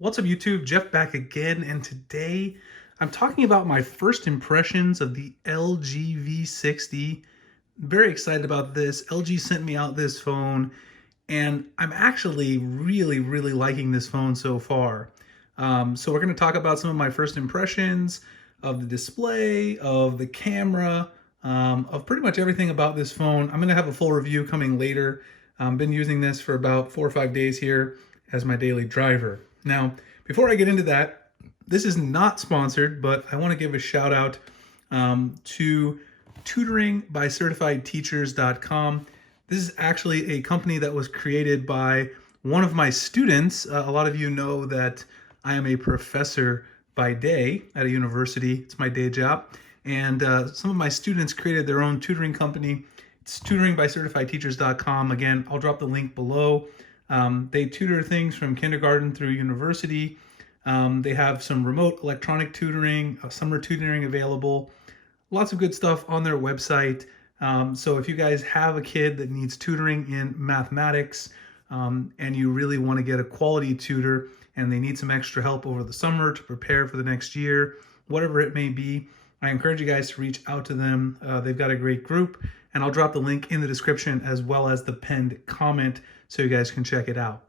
What's up YouTube? Jeff back again, and today I'm talking about my first impressions of the LG V60. Very excited about this. LG sent me out this phone, and I'm actually really liking this phone so far. So we're going to talk about some of my first impressions of the display, of the camera, of pretty much everything about this phone. I'm going to have a full review coming later. Been using this for about 4 or 5 days here as my daily driver. Now, before I get into that, this is not sponsored, but I want to give a shout out to tutoring.by This is actually a company that was created by one of my students. A lot of you know that I am a professor by day at a university. It's my day job. And some of my students created their own tutoring company. It's tutoring.by Again, I'll drop the link below. They tutor things from kindergarten through university. They have some remote electronic tutoring, summer tutoring available. Lots of good stuff on their website. So if you guys have a kid that needs tutoring in mathematics and you really want to get a quality tutor and they need some extra help over the summer to prepare for the next year, whatever it may be, I encourage you guys to reach out to them. They've got a great group, and I'll drop the link in the description as well as the pinned comment so you guys can check it out.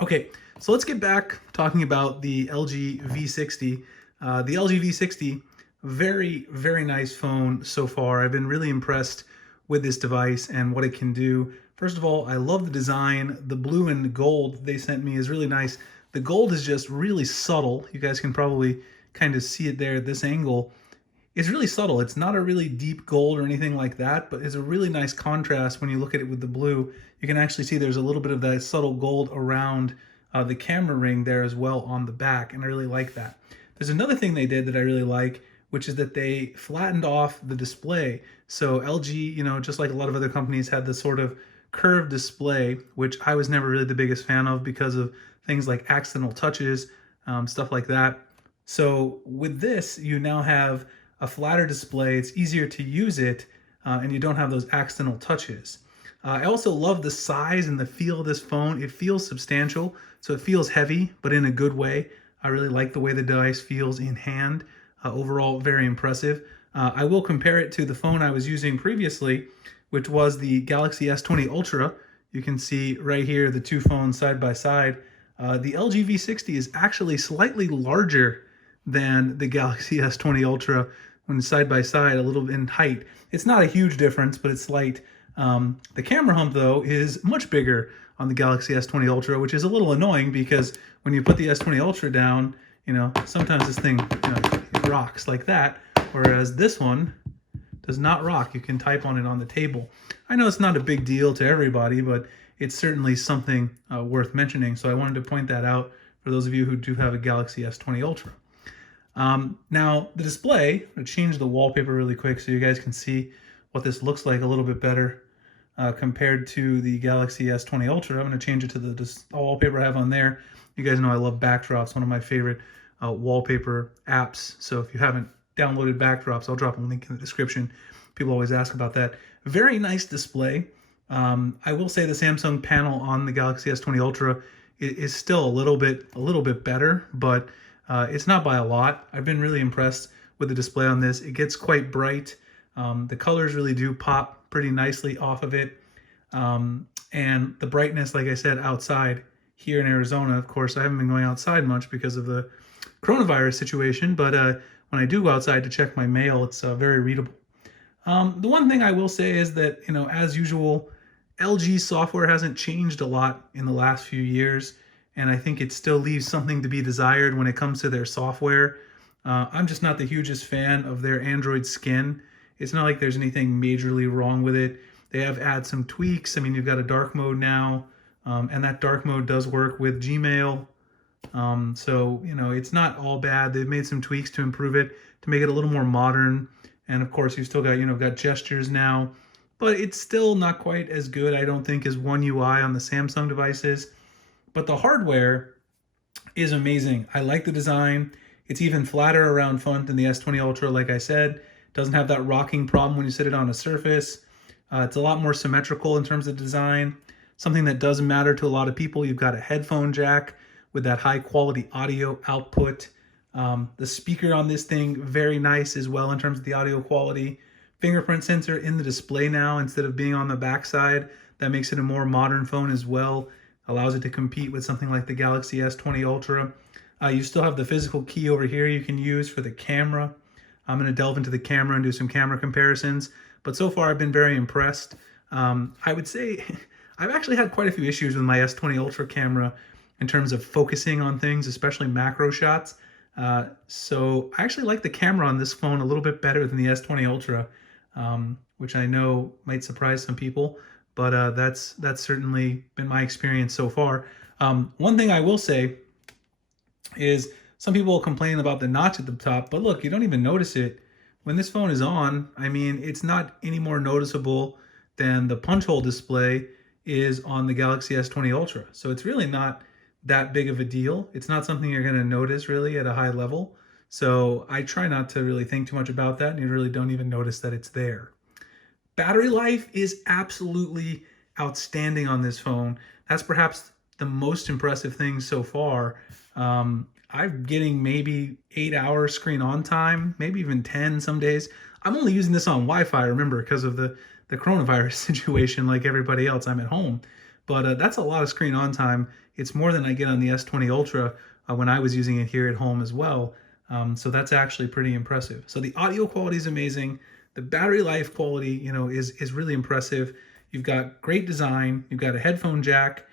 Okay, so let's get back talking about the LG V60. The LG V60, very nice phone so far. I've been really impressed with this device and what it can do. First of all, I love the design. The blue and gold they sent me is really nice. The gold is just really subtle. You guys can probably kind of see it there at this angle. It's really subtle. It's not a really deep gold or anything like that, but it's a really nice contrast when you look at it with the blue. You can actually see there's a little bit of that subtle gold around the camera ring there as well on the back, and I really like that. There's another thing they did that I really like, which is that they flattened off the display. So LG, just like a lot of other companies, had this sort of curved display, which I was never really the biggest fan of because of things like accidental touches, stuff like that. So with this, you now have a flatter display. It's easier to use it, and you don't have those accidental touches. I also love the size and the feel of this phone. It feels substantial, so it feels heavy, but in a good way. I really like the way the device feels in hand. Overall, very impressive. I will compare it to the phone I was using previously, which was the Galaxy S20 Ultra. You can see right here the two phones side by side. The LG V60 is actually slightly larger than the Galaxy S20 Ultra when side by side, a little in height. It's not a huge difference, but it's slight. The camera hump, though, is much bigger on the Galaxy S20 Ultra, which is a little annoying because when you put the S20 Ultra down, sometimes this thing it rocks like that, whereas this one does not rock. You can type on it on the table. I know it's not a big deal to everybody, but it's certainly something worth mentioning, so I wanted to point that out for those of you who do have a Galaxy S20 Ultra. Now, the display, I'm going to change the wallpaper really quick so you guys can see what this looks like a little bit better compared to the Galaxy S20 Ultra. I'm going to change it to the wallpaper I have on there. You guys know I love backdrops, one of my favorite wallpaper apps. So if you haven't downloaded backdrops, I'll drop a link in the description. People always ask about that. Very nice display. I will say the Samsung panel on the Galaxy S20 Ultra is still a little bit better, but it's not by a lot. I've been really impressed with the display on this. It gets quite bright. The colors really do pop pretty nicely off of it. And the brightness, like I said, outside here in Arizona, of course, I haven't been going outside much because of the coronavirus situation, but when I do go outside to check my mail, it's very readable. The one thing I will say is that, as usual, LG software hasn't changed a lot in the last few years, and I think it still leaves something to be desired when it comes to their software. I'm just not the hugest fan of their Android skin. It's not like there's anything majorly wrong with it. They have had some tweaks. I mean, you've got a dark mode now, and that dark mode does work with Gmail. So, it's not all bad. They've made some tweaks to improve it, to make it a little more modern. And of course, you've still got, got gestures now, but it's still not quite as good, I don't think, as One UI on the Samsung devices. But the hardware is amazing. I like the design. It's even flatter around front than the S20 Ultra, like I said. Doesn't have that rocking problem when you sit it on a surface. It's a lot more symmetrical in terms of design. Something that doesn't matter to a lot of people. You've got a headphone jack, with that high quality audio output. The speaker on this thing, very nice as well in terms of the audio quality. Fingerprint sensor in the display now instead of being on the backside. That makes it a more modern phone as well. Allows it to compete with something like the Galaxy S20 Ultra. You still have the physical key over here you can use for the camera. I'm going to delve into the camera and do some camera comparisons. But so far, I've been very impressed. I would say I've actually had quite a few issues with my S20 Ultra camera in terms of focusing on things, especially macro shots. So I actually like the camera on this phone a little bit better than the S20 Ultra, which I know might surprise some people, but that's certainly been my experience so far. One thing I will say is some people complain about the notch at the top, but look, you don't even notice it. When this phone is on, I mean, it's not any more noticeable than the punch hole display is on the Galaxy S20 Ultra. So it's really not that big of a deal. It's not something you're going to notice really at a high level. So I try not to really think too much about that, and you really don't even notice that it's there. Battery life is absolutely outstanding on this phone. That's perhaps the most impressive thing so far. I'm getting maybe 8 hours screen on time, maybe even 10 some days. I'm only using this on Wi-Fi, remember, because of the coronavirus situation. Like everybody else, I'm at home. But that's a lot of screen on time. It's more than I get on the S20 Ultra when I was using it here at home as well. So that's actually pretty impressive. So the audio quality is amazing. The battery life quality, you know, is really impressive. You've got great design. You've got a headphone jack.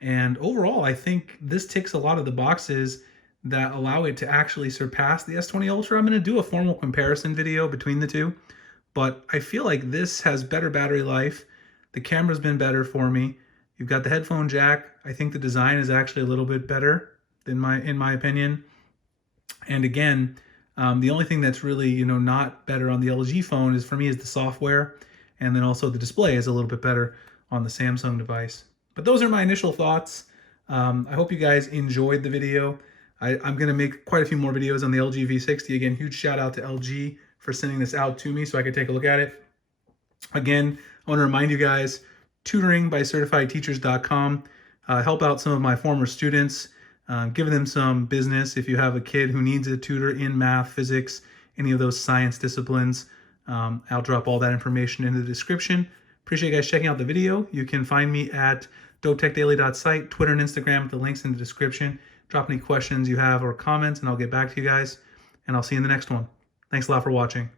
And overall, I think this ticks a lot of the boxes that allow it to actually surpass the S20 Ultra. I'm going to do a formal comparison video between the two, but I feel like this has better battery life. The camera's been better for me. You've got the headphone jack. I think the design is actually a little bit better than in my opinion. And again, the only thing that's really, you know, not better on the LG phone is for me is the software, and then also the display is a little bit better on the Samsung device. But those are my initial thoughts. I hope you guys enjoyed the video. I'm going to make quite a few more videos on the LG V60. Again, huge shout out to LG for sending this out to me so I could take a look at it. Again, I want to remind you guys, tutoring by certifiedteachers.com. Help out some of my former students, give them some business. If you have a kid who needs a tutor in math, physics, any of those science disciplines, I'll drop all that information in the description. Appreciate you guys checking out the video. You can find me at dopetechdaily.site, Twitter and Instagram with the links in the description. Drop any questions you have or comments, and I'll get back to you guys. And I'll see you in the next one. Thanks a lot for watching.